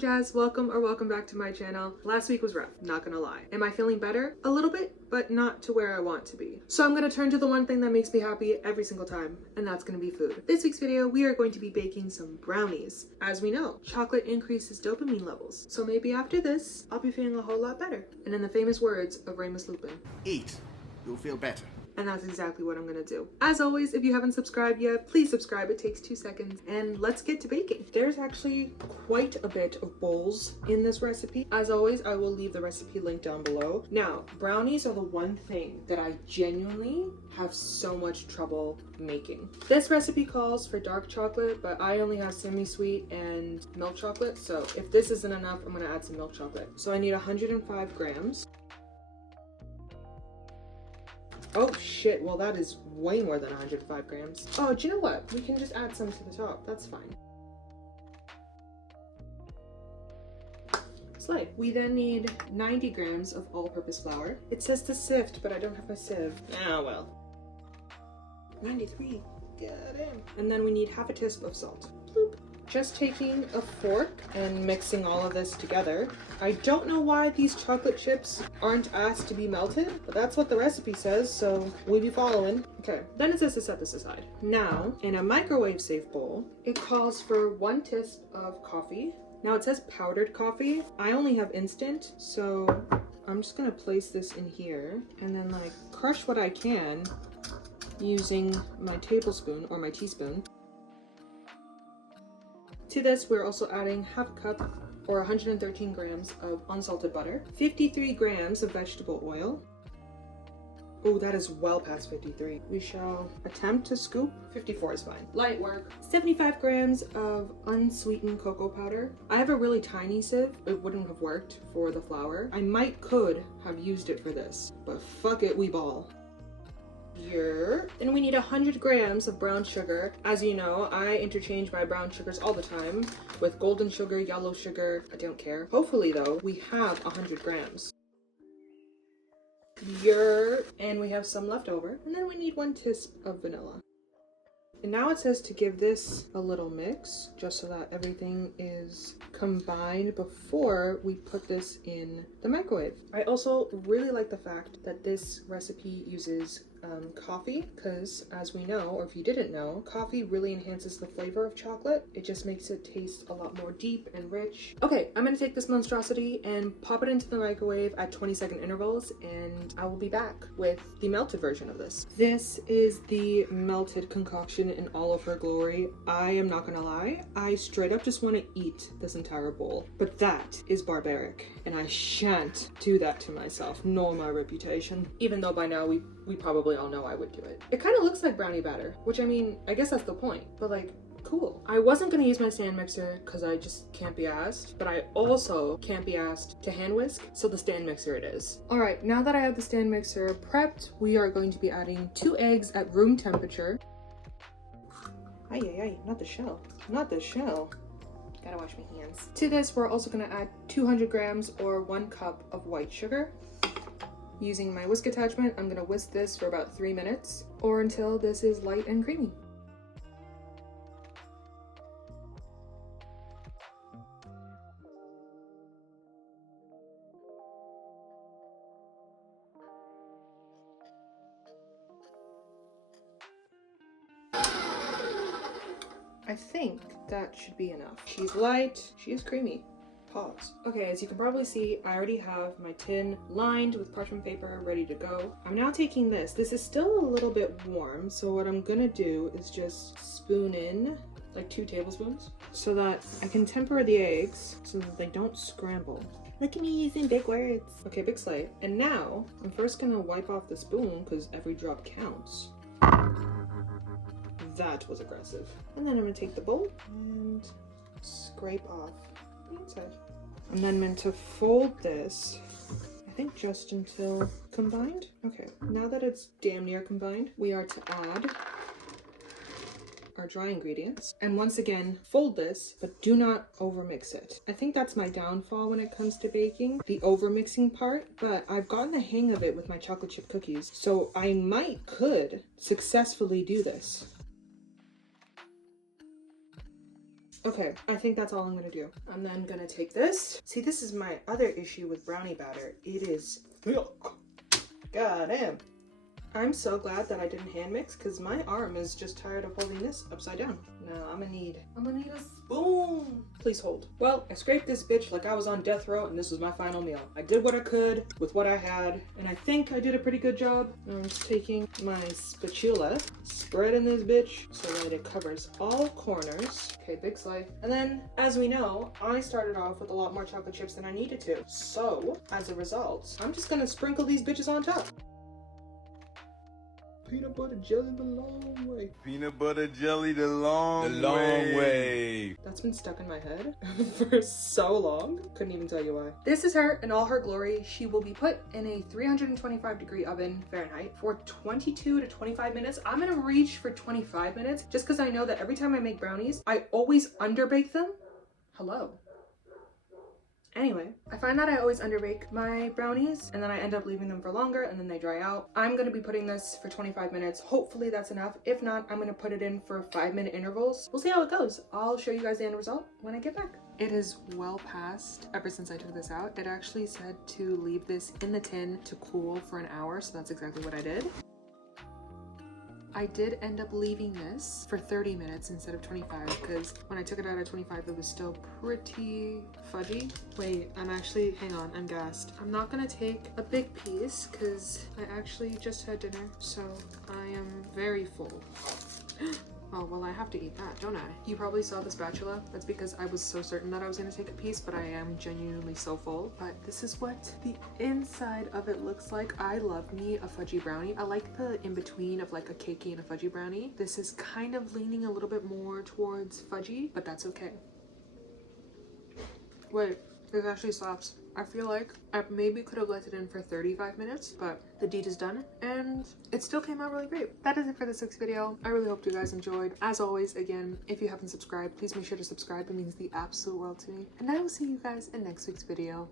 Jazz, welcome back to my channel. Last week was rough, not gonna lie. Am I feeling better? A little bit, but not to where I want to be. So I'm gonna turn to the one thing that makes me happy every single time, and that's gonna be food. This week's video, we are going to be baking some brownies. As we know, chocolate increases dopamine levels. So maybe after this, I'll be feeling a whole lot better. And in the famous words of Remus Lupin, eat, you'll feel better. and that's exactly what I'm gonna do. As always, if you haven't subscribed yet, please subscribe. It takes 2 seconds. And let's get to baking. There's actually quite a bit of bowls in this recipe. As always, I will leave the recipe link down below. Now, brownies are the one thing that I genuinely have so much trouble making. This recipe calls for dark chocolate, but I only have semi-sweet and milk chocolate. So if this isn't enough, I'm gonna add some milk chocolate. So I need 105 grams. Oh shit, well that is way more than 105 grams. Oh, do you know what? We can just add some to the top, that's fine. Slay. We then need 90 grams of all-purpose flour. It says to sift, but I don't have my sieve. Ah, well. 93, goddamn. And then we need half a teaspoon of salt. Bloop. Just taking a fork and mixing all of this together. I don't know why these chocolate chips aren't asked to be melted, but that's what the recipe says, so we be following. Okay, then it says to set this aside. Now, in a microwave safe bowl, it calls for 1 teaspoon of coffee. Now it says powdered coffee. I only have instant, so I'm just gonna place this in here and then like crush what I can using my tablespoon or my teaspoon. To this, we're also adding half a cup or 113 grams of unsalted butter, 53 grams of vegetable oil. Oh, that is well past 53. We shall attempt to scoop. 54 is fine. Light work. 75 grams of unsweetened cocoa powder. I have a really tiny sieve. It wouldn't have worked for the flour. I could have used it for this, but fuck it, we ball. Here. Then we need 100 grams of brown sugar. As you know, I interchange my brown sugars all the time with golden sugar, yellow sugar. I don't care. Hopefully though, we have 100 grams. Here. And we have some left over. And then we need 1 teaspoon of vanilla. And now it says to give this a little mix, just so that everything is combined before we put this in the microwave. I also really like the fact that this recipe uses coffee, because as we know, or if you didn't know, coffee really enhances the flavor of chocolate. It just makes it taste a lot more deep and rich. Okay, I'm gonna take this monstrosity and pop it into the microwave at 20-second intervals, and I will be back with the melted version of this. This is the melted concoction in all of her glory. I am not gonna lie, I straight up just want to eat this entire bowl, but that is barbaric, and I shan't do that to myself nor my reputation, even though by now we probably all know I would do it. It kind of looks like brownie batter, which I mean, I guess that's the point, but like, cool. I wasn't gonna use my stand mixer because I just can't be asked, but I also can't be asked to hand whisk, so the stand mixer it is. All right, now that I have the stand mixer prepped, we are going to be adding 2 eggs at room temperature. Ay, not the shell, not the shell. Gotta wash my hands. To this, we're also gonna add 200 grams or 1 cup of white sugar. Using my whisk attachment, I'm gonna whisk this for about 3 minutes or until this is light and creamy. I think that should be enough. She's light, she is creamy. Pause. Okay, as you can probably see, I already have my tin lined with parchment paper ready to go. I'm now taking this. This is still a little bit warm, so what I'm gonna do is just spoon in like 2 tablespoons so that I can temper the eggs so that they don't scramble. Look at me using big words. Okay, big slate. And now I'm first gonna wipe off the spoon because every drop counts. That was aggressive. And then I'm gonna take the bowl and scrape off the inside. I'm then meant to fold this, I think just until combined. Okay, now that it's damn near combined, we are to add our dry ingredients. And once again, fold this, but do not overmix it. I think that's my downfall when it comes to baking, the overmixing part, but I've gotten the hang of it with my chocolate chip cookies, so I could successfully do this. Okay, Okay, I think that's all I'm gonna do. I'm then gonna take this. See, this is my other issue with brownie batter. It is milk. God damn. I'm so glad that I didn't hand mix because my arm is just tired of holding this upside down. Now I'm gonna need a spoon. Please hold. Well, I scraped this bitch like I was on death row and this was my final meal. I did what I could with what I had and I think I did a pretty good job. I'm just taking my spatula, spreading this bitch so that it covers all corners. Okay, big slice. And then, as we know, I started off with a lot more chocolate chips than I needed to. So, as a result, I'm just gonna sprinkle these bitches on top. Peanut butter jelly the long way. Peanut butter jelly the long way. That's been stuck in my head for so long. Couldn't even tell you why. This is her in all her glory. She will be put in a 325-degree oven Fahrenheit for 22 to 25 minutes. I'm gonna reach for 25 minutes just because I know that every time I make brownies, I always underbake them. Hello. Anyway, I find that I always underbake my brownies and then I end up leaving them for longer and then they dry out. I'm going to be putting this for 25 minutes. Hopefully that's enough. If not, I'm going to put it in for 5-minute intervals. We'll see how it goes. I'll show you guys the end result when I get back. It is well past ever since I took this out. It actually said to leave this in the tin to cool for an hour, so that's exactly what I did. I did end up leaving this for 30 minutes instead of 25 because when I took it out at 25 it was still pretty fudgy. Wait, hang on, I'm gassed. I'm not gonna take a big piece because I actually just had dinner, so I am very full. Oh, well, I have to eat that, don't I? You probably saw the spatula. That's because I was so certain that I was gonna take a piece, but I am genuinely so full. But this is what the inside of it looks like. I love me a fudgy brownie. I like the in-between of like a cakey and a fudgy brownie. This is kind of leaning a little bit more towards fudgy, but that's okay. Wait, this actually slaps. I feel like I maybe could have let it in for 35 minutes, but the deed is done and it still came out really great. That is it for this week's video. I really hope you guys enjoyed. As always, again, if you haven't subscribed, please make sure to subscribe. It means the absolute world to me. And I will see you guys in next week's video.